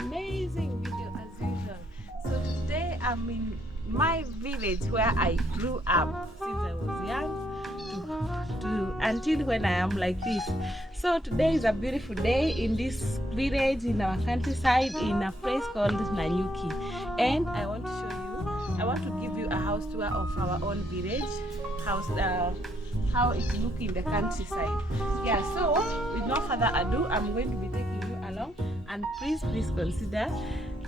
amazing video as usual. So today I'm in my village where I grew up since I was young to until when I am like this. So today is a beautiful day in this village in our countryside in a place called Nanyuki, and I want to show you, I want to give you a house tour of our own village house, how it looks in the countryside. Yeah, so with no further ado, I'm going to be taking you along, and please consider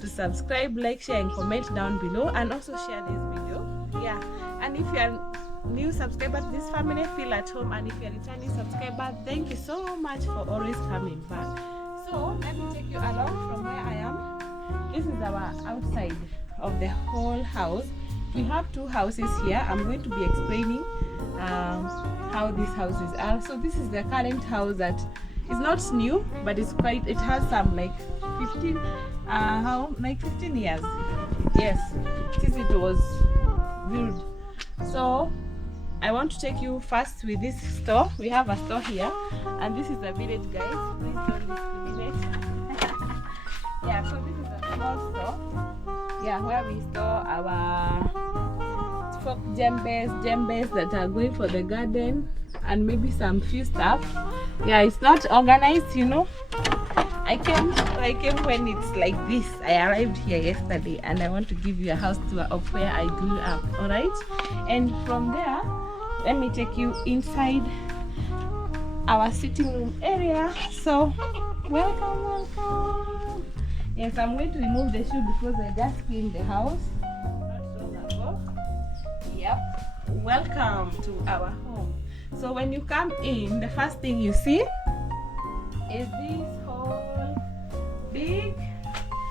to subscribe, like, share and comment down below, and also share this video. Yeah, and if you are new subscriber to this family, feel at home, and if you're a returning subscriber, thank you so much for always coming back. So let me take you along from where I am. This is our outside of the whole house. We have two houses here. I'm going to be explaining how these houses are. So this is the current house that is not new, but it's quite, it has some like 15 15 years, yes, since it was built. So I want to take you first with this store. We have a store here, and this is the village, guys. Please don't discriminate. Yeah, so this is a small store, yeah, where we store our folk jembes that are going for the garden, and maybe some few stuff. Yeah, it's not organized, you know. I came when it's like this. I arrived here yesterday, and I want to give you a house tour of where I grew up. All right, and from there, let me take you inside our sitting room area. So welcome. Yes, I'm going to remove the shoe because I just cleaned the house not so long ago. Yep, welcome to our home. So when you come in, the first thing you see is this whole big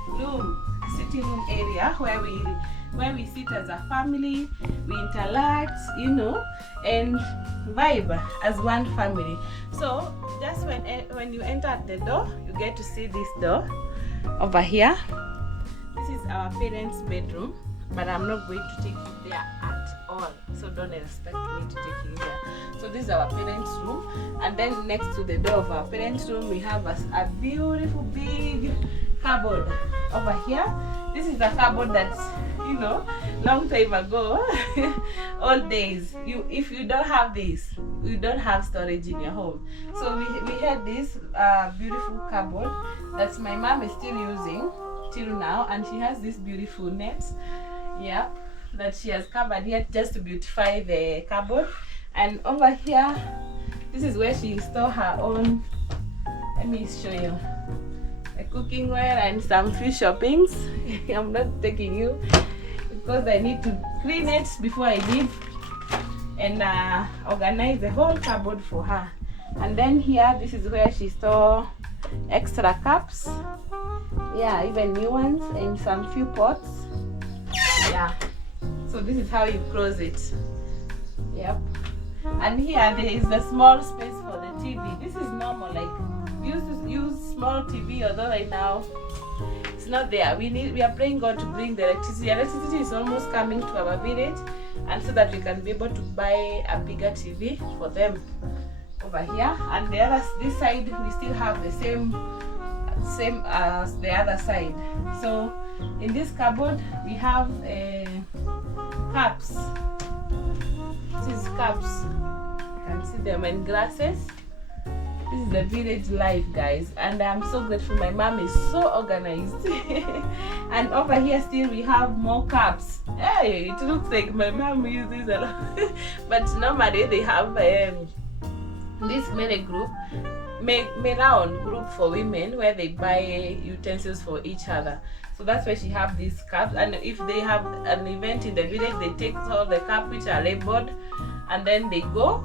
room, sitting room area where we sit as a family, we interact, you know, and vibe as one family. So just when you enter at the door, you get to see this door over here. This is our parents' bedroom, but I'm not going to take you there at all, so don't expect me to take you there. So this is our parents' room, and then next to the door of our parents' room we have a beautiful big cupboard over here. This is a cupboard that's, you know, long time ago, old days, if you don't have this, you don't have storage in your home. So we had this beautiful cupboard that my mom is still using till now, and she has this beautiful nets, yeah, that she has covered here just to beautify the cupboard. And over here, this is where she stores her own, let me show you, the cookware and some few shoppings. I'm not taking you because I need to clean it before I leave and organize the whole cupboard for her. And then here, this is where she stores extra cups, yeah, even new ones, and some few pots. Yeah, so this is how you close it. Yep. And here there is the small space for the TV. This is normal, like we used to use small TV, although right now it's not there. We are praying God to bring the electricity. Electricity is almost coming to our village, and so that we can be able to buy a bigger TV for them over here. And this side we still have the same as the other side. So in this cupboard we have cups. This is cups, you can see them, and glasses. This is the village life, guys, and I'm so grateful my mom is so organized. And over here still we have more cups. Hey, it looks like my mom uses a lot. But normally they have this round group for women where they buy utensils for each other. So that's why she have these cups, and if they have an event in the village, they take all the cups which are labeled, and then they go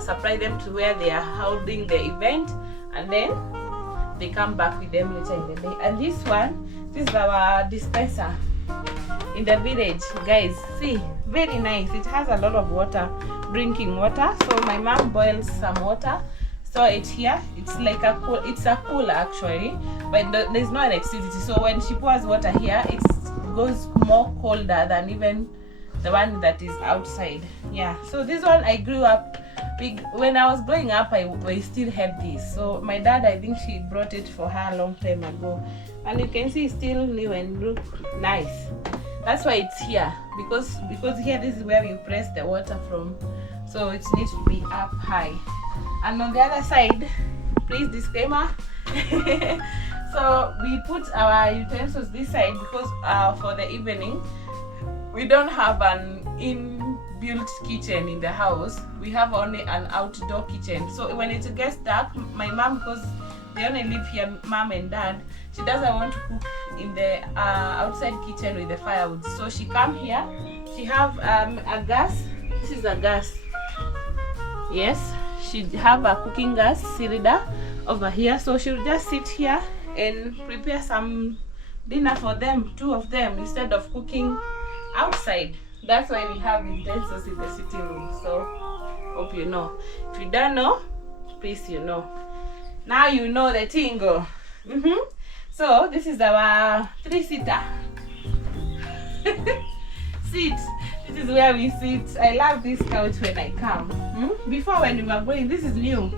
supply them to where they are holding the event, and then they come back with them later in the day. And this is our dispenser in the village, guys. See, very nice. It has a lot of water, drinking water. So my mom boils some water, store it here. It's like a cooler actually, but there's no electricity. So when she pours water here, it goes more colder than even the one that is outside. Yeah, so this one I grew up when I was growing up. I still had this. So my dad, I think she brought it for her a long time ago, and you can see it's still new and look nice. That's why it's here, because here, this is where you press the water from, so it needs to be up high. And on the other side, please disclaimer, so we put our utensils this side because for the evening we don't have an inbuilt kitchen in the house. We have only an outdoor kitchen. So when it gets dark, my mom, because they only live here, mom and dad, she doesn't want to cook in the outside kitchen with the firewood. So she come here. She have a gas. This is a gas. Yes, she have a cooking gas cylinder over here. So she'll just sit here and prepare some dinner for them, 2 of them, instead of cooking outside. That's why we have utensils in the sitting room. So hope you know. If you don't know, please you know. Now you know the tingle. So this is our 3-seater seat. This is where we sit. I love this couch when I come. Before, when we were going, this is new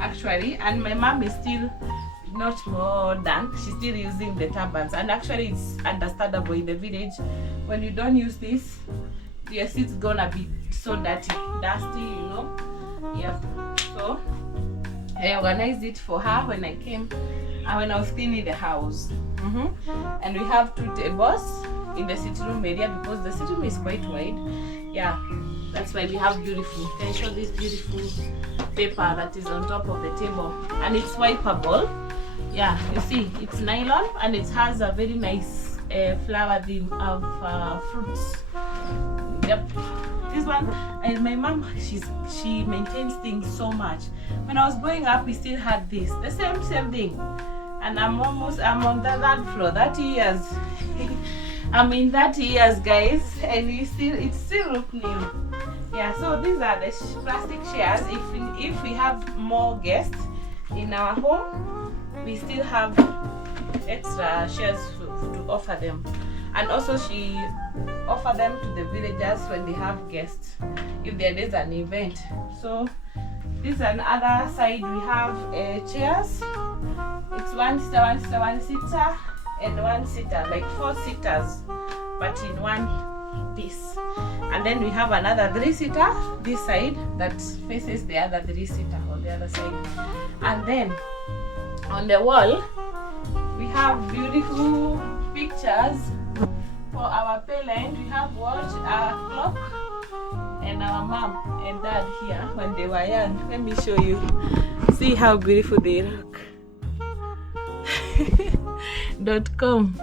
actually, and my mom is still not modern. She's still using the turbans, and actually it's understandable in the village. When you don't use this, your seat's gonna be so dusty, you know. Yep. So I organized it for her when I came and when I was cleaning the house. And we have 2 tables in the sitting room area because the sitting room is quite wide. Yeah, that's why we have beautiful. Can I show this beautiful paper that is on top of the table, and it's wipeable. Yeah, you see, it's nylon and it has a very nice flower theme of fruits. Yep. This one, and my mom, she maintains things so much. When I was growing up, we still had this, the same thing. And I'm on the 3rd floor, 30 years. I'm in 30 years, guys, and it still look new. Yeah, so these are the plastic chairs. If we have more guests in our home, we still have extra chairs to offer them. And also she offer them to the villagers when they have guests, if there is an event. So this is another side. We have chairs. It's 1-seater, 1-seater, 1-seater, and 1-seater, like 4 seaters, but in one piece. And then we have another 3-seater this side that faces the other 3-seater on the other side. And then on the wall we have beautiful pictures for our parent. We have watch, our clock, and our mom and dad here when they were young. Let me show you. See how beautiful they look. .com.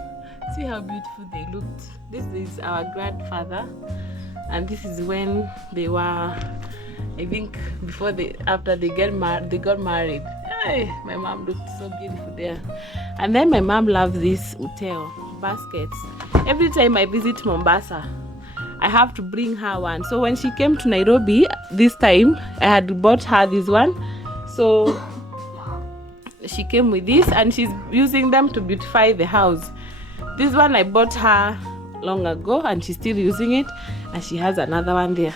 See how beautiful they looked. This is our grandfather, and this is when they were, I think, after they got married. Hey, my mom looked so beautiful there. And then my mom loves these hotel baskets. Every time I visit Mombasa, I have to bring her one. So when she came to Nairobi this time, I had bought her this one. So she came with this, and she's using them to beautify the house. This one I bought her long ago, and she's still using it, and she has another one there.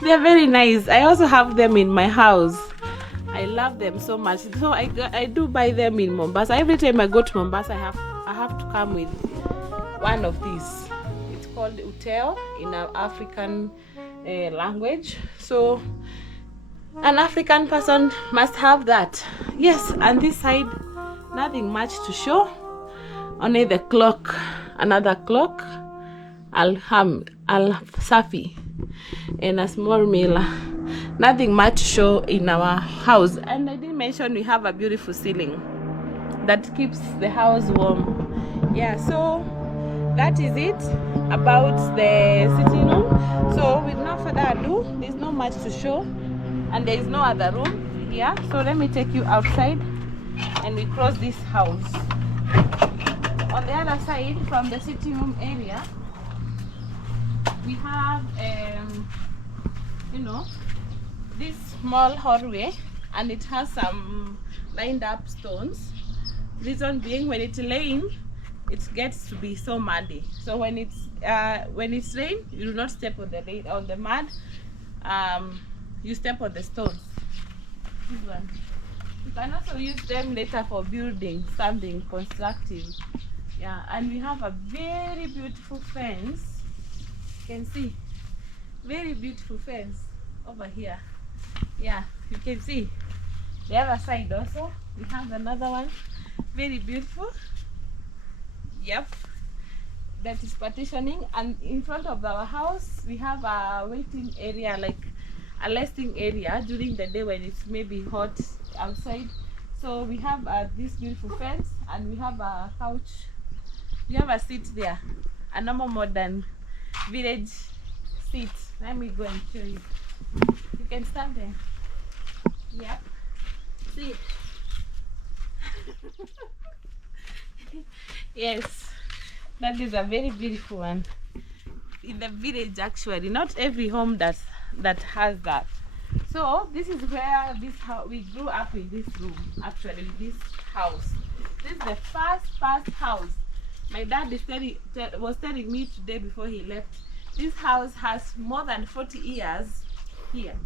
They're very nice. I also have them in my house. I love them so much. So I do buy them in Mombasa. Every time I go to Mombasa, I have to come with one of these. It's called hotel in our African language. So an African person must have that. Yes, and this side, nothing much to show. Only the clock, another clock, Al-Safi, and a small mirror. Nothing much to show in our house. And I didn't mention we have a beautiful ceiling that keeps the house warm. Yeah, so that is it about the sitting room. So with no further ado, there's not much to show, and there is no other room here. So let me take you outside and we cross this house. On the other side, from the sitting room area, we have this small hallway, and it has some lined up stones. Reason being, when it's laying, it gets to be so muddy. So when it's rain, you do not step on the mud. You step on the stones. This one. You can also use them later for building something constructive. Yeah, and we have a very beautiful fence. You can see, very beautiful fence over here. Yeah, you can see the other side also. We have another one, very beautiful. Yep, that is partitioning, and in front of our house we have a waiting area, like a resting area during the day when it's maybe hot outside. So we have this beautiful fence, and we have a couch. We have a seat there, a normal modern village seat. Let me go and show you. You can stand there. Yep. See. Yes, that is a very beautiful one. In the village, actually, not every home that has that. So this is where we grew up in this room. Actually, this house. This is the first house. My dad was telling me today before he left. This house has more than 40 years here.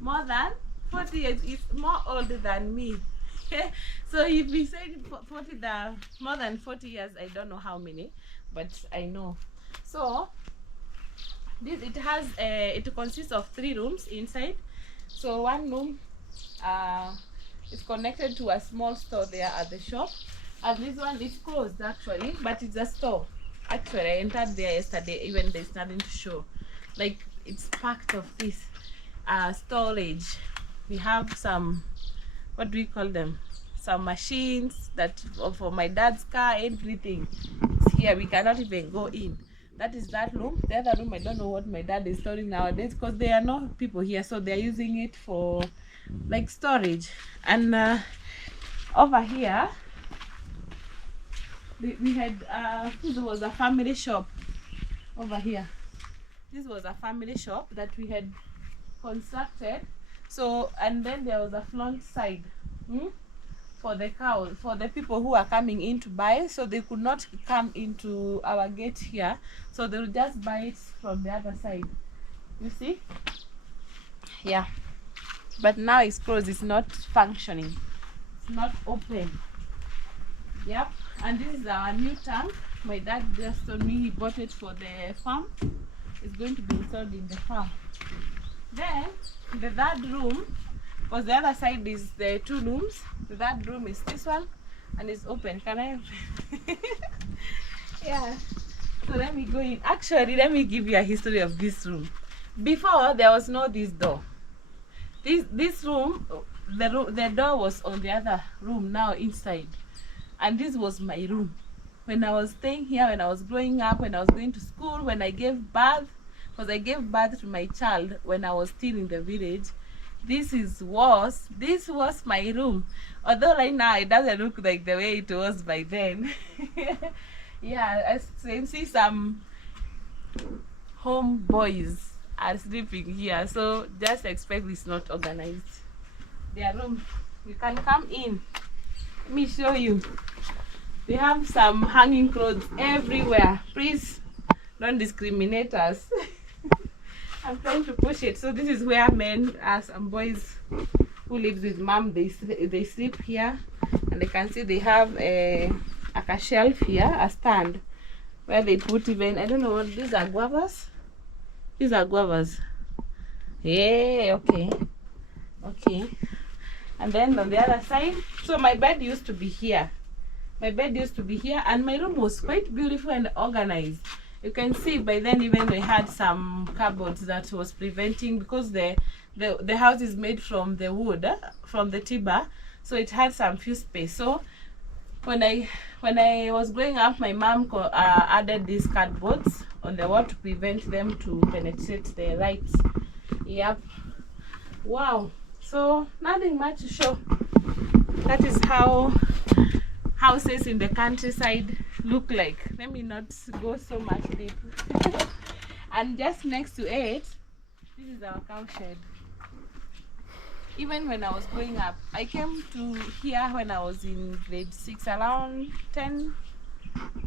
More than 40 years. It's more older than me. So if we say more than 40 years, I don't know how many, but I know. So it consists of 3 rooms inside. So one room is connected to a small store there at the shop, and this one is closed actually, but it's a store. Actually, I entered there yesterday. Even there's nothing to show, like it's packed of this storage. We have some, what do we call them, some machines that for my dad's car. Everything is here. We cannot even go in. That is that room. The other room, I don't know what my dad is storing nowadays, because there are no people here, so they're using it for like storage. And over here we had this was a family shop. Over here, this was a family shop that we had constructed. So, and then there was a front side for the cows, for the people who are coming in to buy. So they could not come into our gate here, so they will just buy it from the other side. You see? Yeah. But now it's closed. It's not functioning. It's not open. Yep. And this is our new tank. My dad just told me he bought it for the farm. It's going to be installed in the farm. Then the third room, because the other side is the 2 rooms. The third room is this one, and it's open. Can I? Yeah. So let me go in. Actually, let me give you a history of this room. Before, there was no this door. This room, the door was on the other room, now inside. And this was my room. When I was staying here, when I was growing up, when I was going to school, when I gave birth, because I gave birth to my child when I was still in the village. This was my room. Although right now it doesn't look like the way it was by then. Yeah, I can see some homeboys are sleeping here, so just expect it's not organized. Their room, you can come in. Let me show you. We have some hanging clothes everywhere. Please don't discriminate us. I'm trying to push it. So this is where men, some boys who live with mom, they sleep here. And you can see they have a shelf here, a stand, where they put even, I don't know what, these are guavas? These are guavas. Yeah, okay. Okay. And then on the other side, so my bed used to be here. My bed used to be here, and my room was quite beautiful and organized. You can see by then even they had some cupboards that was preventing, because the house is made from the wood, from the timber, so it had some few space. So when I was growing up, my mom added these cupboards on the wall to prevent them to penetrate the lights. Yep. Wow. So nothing much to show. That is how houses in the countryside look like. Let me not go so much deep. And just next to it, this is our cow shed. Even when I was growing up, I came to here when I was in grade 6, around 10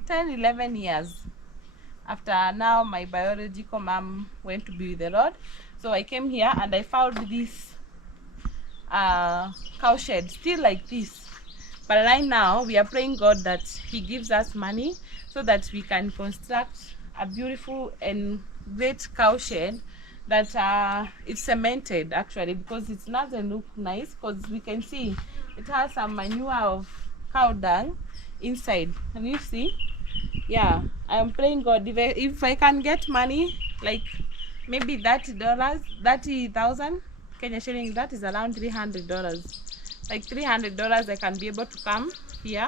11 years after now my biological mom went to be with the Lord. So I came here and I found this cow shed still like this, but right now we are praying God that he gives us money so that we can construct a beautiful and great cow shed that it's cemented actually, because it doesn't look nice, because we can see it has some manure of cow dung inside. Can you see? Yeah, I'm praying God if I can get money, like maybe $30, 30,000 Kenya shilling, that is around $300. Like $300, I can be able to come here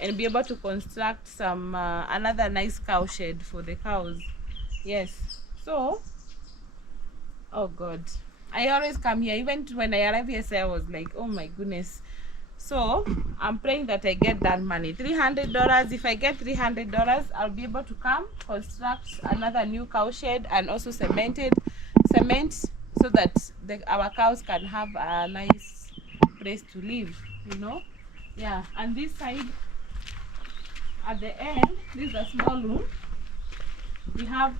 and be able to construct some another nice cow shed for the cows. Yes. So, oh God, I always come here. Even when I arrived here, I was like, oh my goodness. So I'm praying that I get that money, $300. If I get $300, I'll be able to come construct another new cow shed and also cement so that our cows can have a nice place to live, you know. Yeah, and this side at the end, this is a small room. We have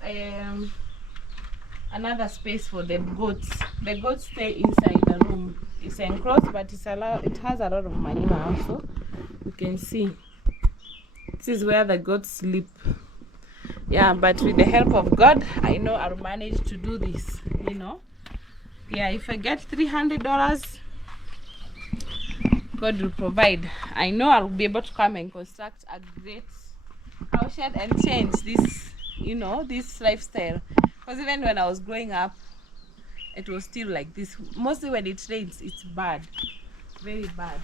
another space for the goats. The goats stay inside the room. It's enclosed, but it has a lot of manure also. You can see this is where the goats sleep. Yeah, but with the help of God, I know I'll manage to do this, you know. Yeah, if I get $300, God will provide. I know I'll be able to come and construct a great cow shed and change this, you know, this lifestyle. Because even when I was growing up, it was still like this. Mostly when it rains, it's bad, very bad.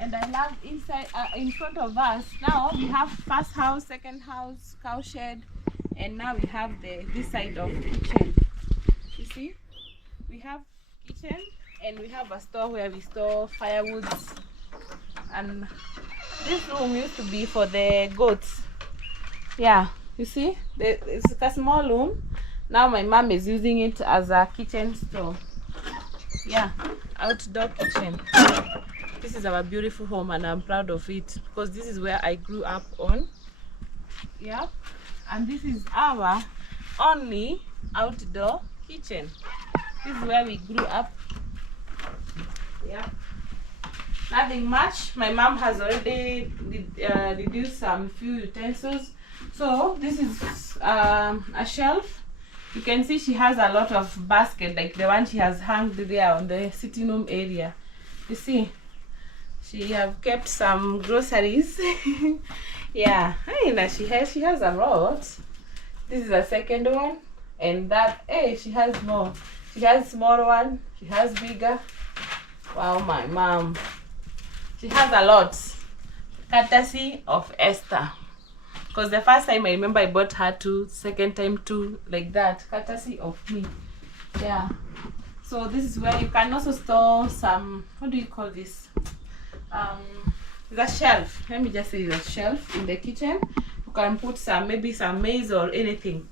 And I love inside, in front of us now we have first house, second house, cow shed, and now we have this side of kitchen. You see, we have kitchen and we have a store where we store firewoods. And this room used to be for the goats. Yeah, you see, it's a small room. Now my mom is using it as a kitchen store. Yeah, outdoor kitchen. This is our beautiful home and I'm proud of it because this is where I grew up on. Yeah, and this is our only outdoor kitchen. This is where we grew up. Yeah, nothing much. My mom has already reduced some few utensils. So this is a shelf. You can see she has a lot of basket, like the one she has hung there on the sitting room area. You see, she have kept some groceries. Yeah, she has a lot. This is a second one, and that she has more. She has small one. She has bigger. Wow, my mom. She has a lot. Courtesy of Esther. Because the first time I remember I bought her two, second time two, like that. Courtesy of me. Yeah. So this is where you can also store some, what do you call this? The shelf. Let me just say the shelf in the kitchen. You can put some, maybe some maize or anything.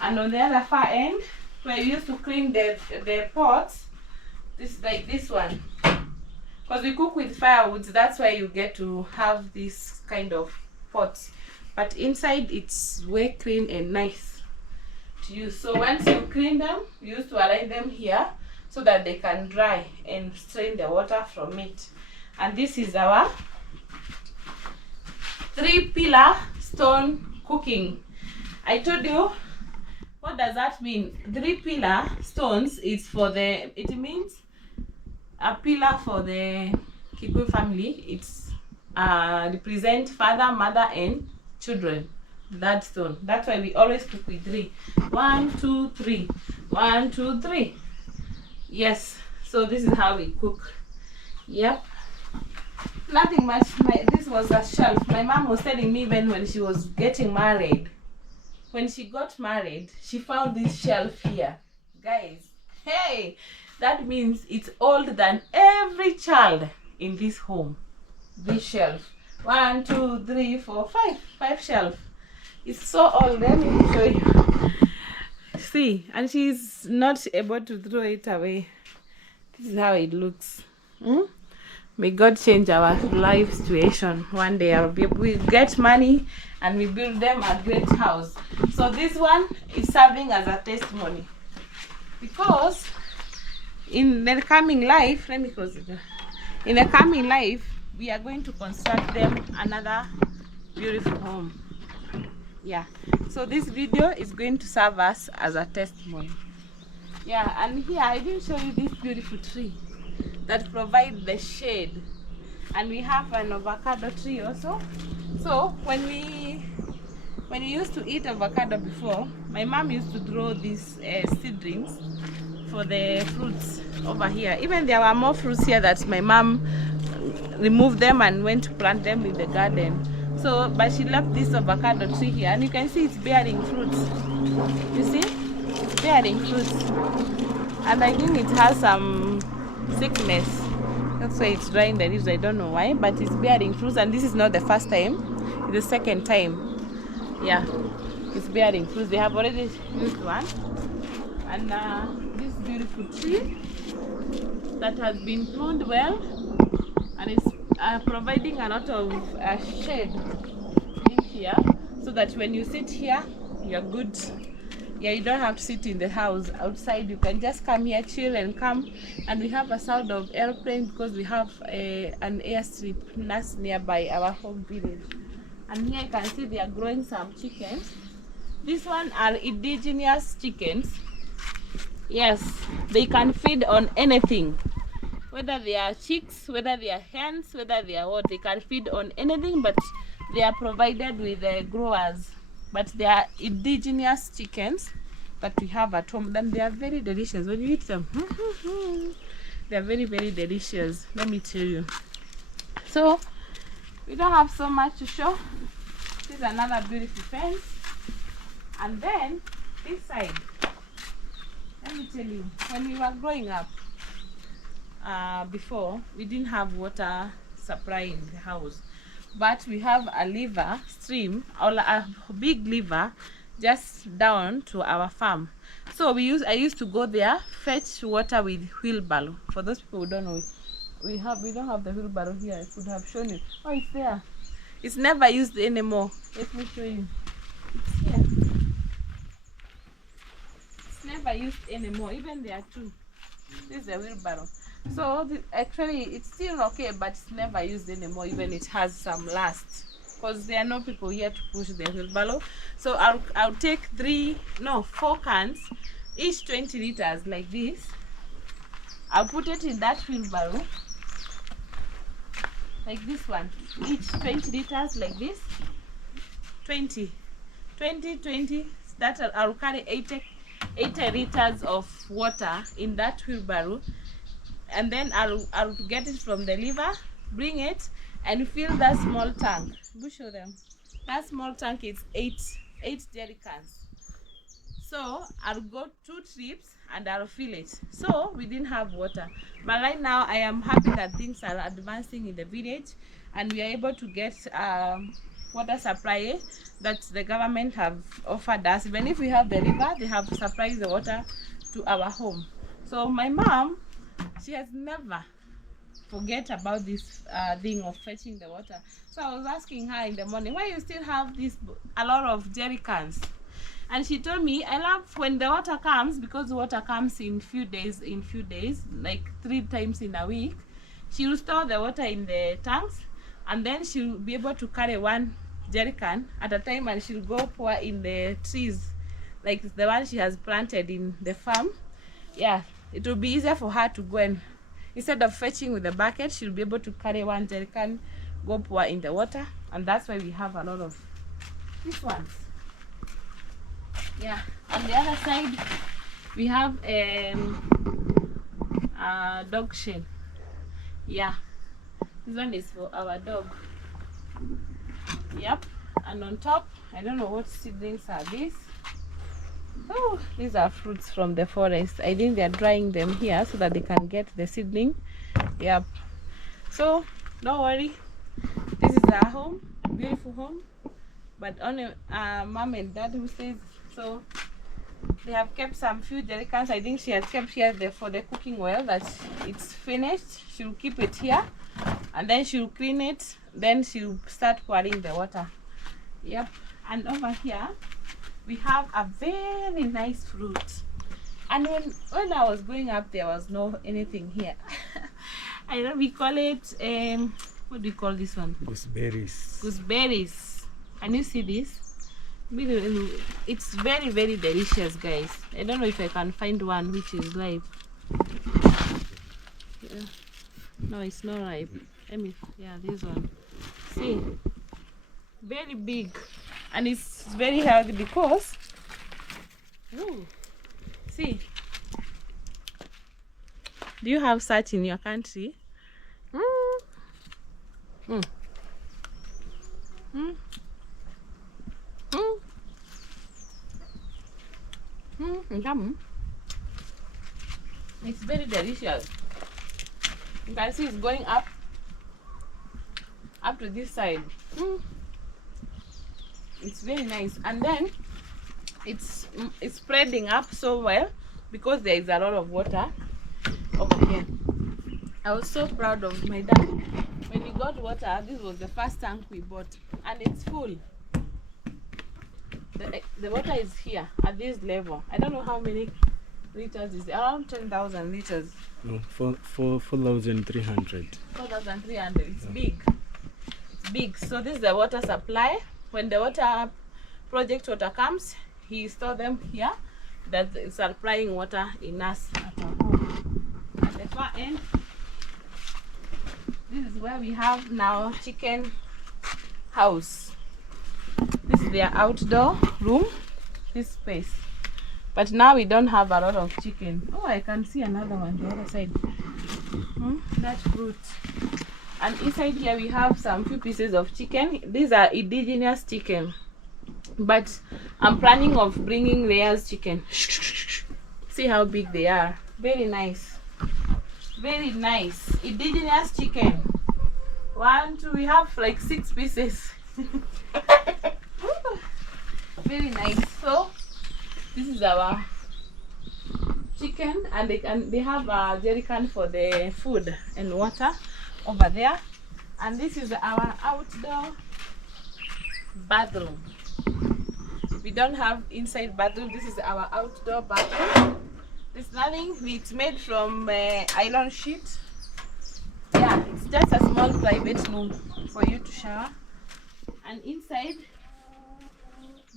And on the other far end, where you used to clean the pots, this like this one. Because we cook with firewoods, that's why you get to have this kind of pots. But inside it's way clean and nice to use. So once you clean them, you used to align them here so that they can dry and strain the water from it. And this is our 3-pillar stone cooking. I told you, what does that mean? 3-pillar stones is for it means a pillar for the Kikuyu family. It's represent father, mother, and children. That stone. That's why we always cook with 3. 1, 2, 3. 1, 2, 3. Yes. So this is how we cook. Yep. Nothing much. This was a shelf. My mom was telling me when she was getting married. When she got married, she found this shelf here. Guys, hey, that means it's older than every child in this home. This shelf. 1, 2, 3, 4, 5. 5 shelf. It's so old. Let me show you. See, and she's not able to throw it away. This is how it looks. May God change our life situation. One day we get money and we build them a great house. So this one is serving as a testimony, because in the coming life, let me close it. In the coming life, we are going to construct them another beautiful home. Yeah, so this video is going to serve us as a testimony. Yeah, and here I didn't show you this beautiful tree that provides the shade, and we have an avocado tree also. So when we used to eat avocado before, my mom used to grow these seedlings for the fruits over here. Even there were more fruits here that my mom removed them and went to plant them in the garden. So, but she left this avocado tree here, and you can see it's bearing fruits. You see, it's bearing fruits, and I think it has some sickness. That's why it's drying the leaves. I don't know why, but it's bearing fruits, and this is not the first time; it's the second time. Yeah, it's bearing fruits. They have already used one, and this beautiful tree that has been pruned well, and it's providing a lot of shade in here, so that when you sit here, you're good. Yeah, you don't have to sit in the house outside. You can just come here, chill, and come. And we have a sound of airplane because we have an airstrip that's nearby our home village. And here you can see they are growing some chickens. These one are indigenous chickens. Yes, they can feed on anything. Whether they are chicks, whether they are hens, whether they are what, they can feed on anything, but they are provided with the growers. But they are indigenous chickens that we have at home. Then they are very delicious when you eat them. They are very, very delicious, let me tell you. So we don't have so much to show. This is another beautiful fence. And then this side, let me tell you, when we were growing up, before, we didn't have water supply in the house, but we have a river stream, or a big river just down to our farm. So I used to go there, fetch water with wheelbarrow. For those people who don't know, we don't have the wheelbarrow here. I could have shown you. Oh, it's there. It's never used anymore. Let me show you. It's here. It's never used anymore. Even there too. This is the wheelbarrow. So actually it's still okay, but it's never used anymore. Even it has some last, because there are no people here to push the wheelbarrow. So I'll take 4 cans, each 20 liters like this. I'll put it in that wheelbarrow, like this one, each 20 liters like this. 20 that I'll carry 80 liters of water in that wheelbarrow. And then I'll get it from the river, bring it, and fill that small tank. We'll show them. That small tank is 8 jerry cans. So I'll go 2 trips and I'll fill it. So we didn't have water. But right now I am happy that things are advancing in the village, and we are able to get water supply that the government have offered us. Even if we have the river, they have supplied the water to our home. So my mom, she has never forget about this thing of fetching the water. So I was asking her in the morning, why you still have a lot of jerry cans? And she told me, I love when the water comes, because the water comes in few days, like 3 times in a week. She will store the water in the tanks, and then she'll be able to carry 1 jerry can at a time, and she'll go pour in the trees, like the one she has planted in the farm. Yeah, it will be easier for her to go, and instead of fetching with a bucket, she'll be able to carry 1 jerry can, go pour in the water. And that's why we have a lot of these ones. Yeah, on the other side we have a dog shed. Yeah, this one is for our dog. Yep, and on top, I don't know what seedlings are these. Oh, these are fruits from the forest. I think they are drying them here so that they can get the seedling. Yep. So don't worry, this is our home, beautiful home, but only mom and dad who stays. So they have kept some few jerry cans. I think she has kept here for the cooking oil, that it's finished. She'll keep it here, and then she'll clean it, then she'll start pouring the water. Yep. And over here we have a very nice fruit. And when I was growing up, there was no anything here. I know we call it what do you call this one? Gooseberries. Gooseberries. Can you see this? It's very, very delicious, guys. I don't know if I can find one which is live. Yeah. No, it's not ripe. Yeah, this one. See, very big, and it's very healthy because, ooh, see, do you have such in your country? It's very delicious. You can see it's going up to this side. It's very nice, and then it's spreading up so well because there is a lot of water over here. I was so proud of my dad when we got water. This was the first tank we bought, and it's full. The water is here at this level. I don't know how many liters is it? Around 10,000 liters. No, 4,300. 4,300. It's big. It's big. So this is the water supply. When the water project water comes, he store them here. That is supplying water in us at our home. At the far end, this is where we have now chicken house. This is their outdoor room, this space. But now we don't have a lot of chicken. Oh, I can see another one the other side. That fruit. And inside here we have some few pieces of chicken. These are indigenous chicken, but I'm planning of bringing layers chicken. See how big they are. Very nice. Very nice. Indigenous chicken. 1, 2, we have like 6 pieces. Very nice. So this is our chicken, and they have a jerry can for the food and water over there. And this is our outdoor bathroom. We don't have inside bathroom. This is our outdoor bathroom. There's nothing. It's made from iron sheet. Yeah, it's just a small private room for you to shower. And inside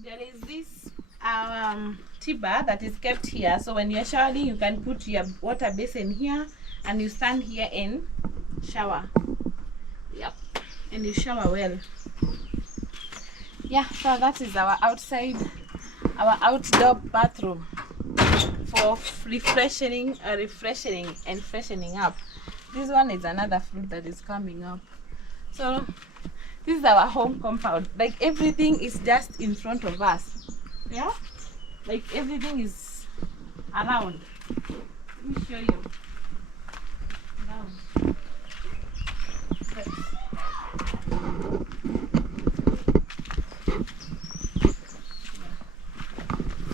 there is this tea bar that is kept here. So when you're showering, you can put your water basin here, and you stand here and shower. Yep, and you shower well. Yeah, so that is our outdoor bathroom for refreshing and freshening up. This one is another fruit that is coming up. So this is our home compound. Like everything is just in front of us. Yeah, like everything is around. Let me show you. Now.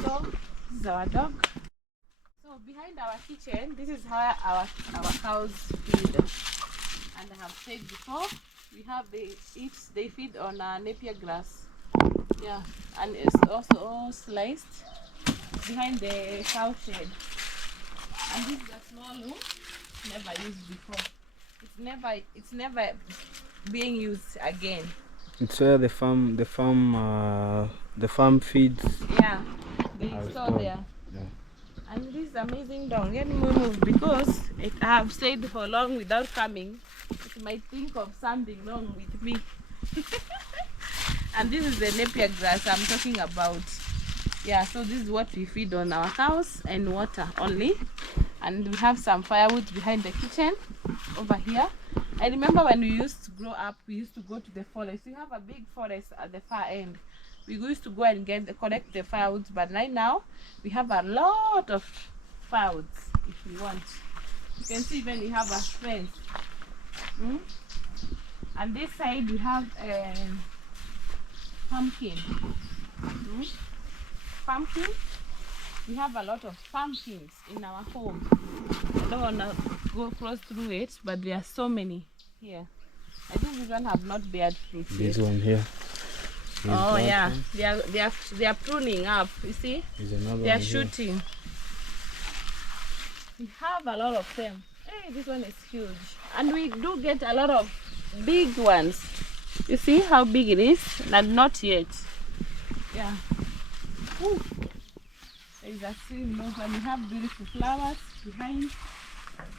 So this is our dog. So behind our kitchen, this is how our cows feed. And I have said before, they feed on napier grass. Yeah, and it's also all sliced behind the cow shed. And this is a small room, never used before. It's never being used again. It's where the farm feeds. Yeah, they store there. Yeah. And this amazing dog, let me move because I have stayed for long without coming. It might think of something wrong with me. And this is the napier grass I'm talking about. Yeah, so this is what we feed on our cows, and water only. And we have some firewood behind the kitchen over here. I remember when we used to grow up, we used to go to the forest. We have a big forest at the far end. We used to go and collect the firewood, but right now we have a lot of firewoods if you want. You can see when we have a fence. And this side we have a pumpkin. Pumpkin. We have a lot of pumpkins in our home. I don't want to go close through it, but there are so many here. I think this one have not beared fruit This yet. one here. Oh that yeah, one. they are pruning up. You see, There's another they are one here. shooting. We have a lot of them. Hey, this one is huge, and we do get a lot of big ones. You see how big it is? And not yet. Yeah. Ooh. There is a stream, and we have beautiful flowers behind.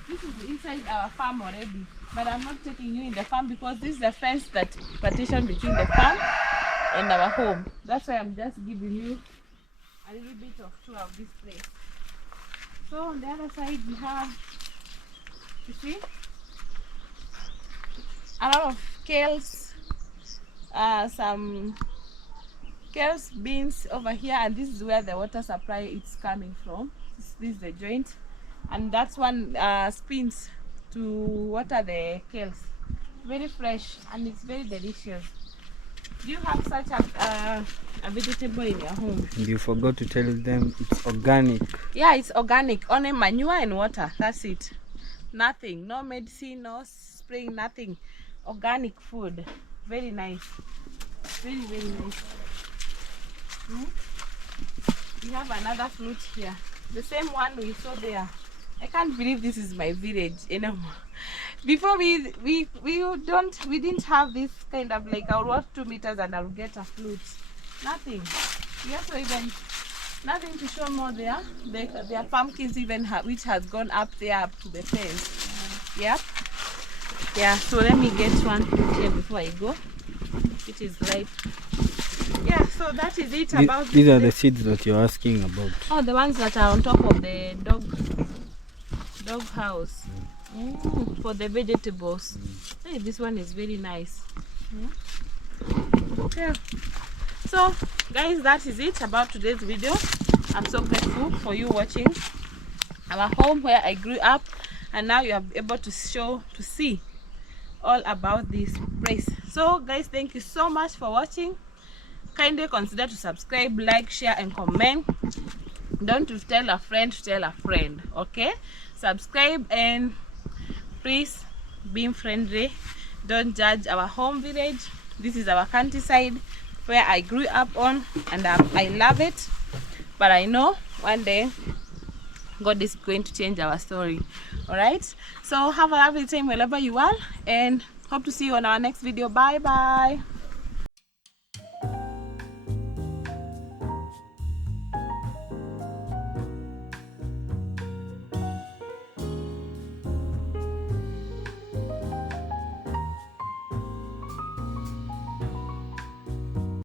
This is inside our farm already, but I'm not taking you in the farm because this is the fence that partition between the farm and our home. That's why I'm just giving you a little bit of tour of this place. So on the other side we have, you see, a lot of kales, some kales, beans over here, and this is where the water supply is coming from. This is the joint, and that's one spins to water the kales. Very fresh and it's very delicious. Do you have such a vegetable in your home? And you forgot to tell them it's organic. Yeah, it's organic. Only manure and water. That's it. Nothing. No medicine, no spraying, nothing. Organic food. Very nice. Very, very nice. We have another fruit here. The same one we saw there. I can't believe this is my village anymore. Before we didn't have this kind of like I'll walk 2 meters and I'll get a flute. Nothing. We also even nothing to show more there. There are pumpkins even which has gone up there up to the fence. Yep. Yeah. So let me get one fruit here before I go. It is ripe. Yeah. So that is it about. These are the seeds that you're asking about. Oh, the ones that are on top of the dog house. For the vegetables. Hey, this one is very nice. Yeah. So guys, that is it about today's video. I'm so grateful for you watching our home where I grew up, and now you are able to see all about this place. So guys, thank you so much for watching. Kindly consider to subscribe, like, share and comment. Don't to tell a friend to tell a friend. Okay, subscribe and please be friendly. Don't judge our home village. This is our countryside where I grew up on, and I love it. But I know one day God is going to change our story. All right, so have a lovely time wherever you are, and hope to see you on our next video. Bye bye.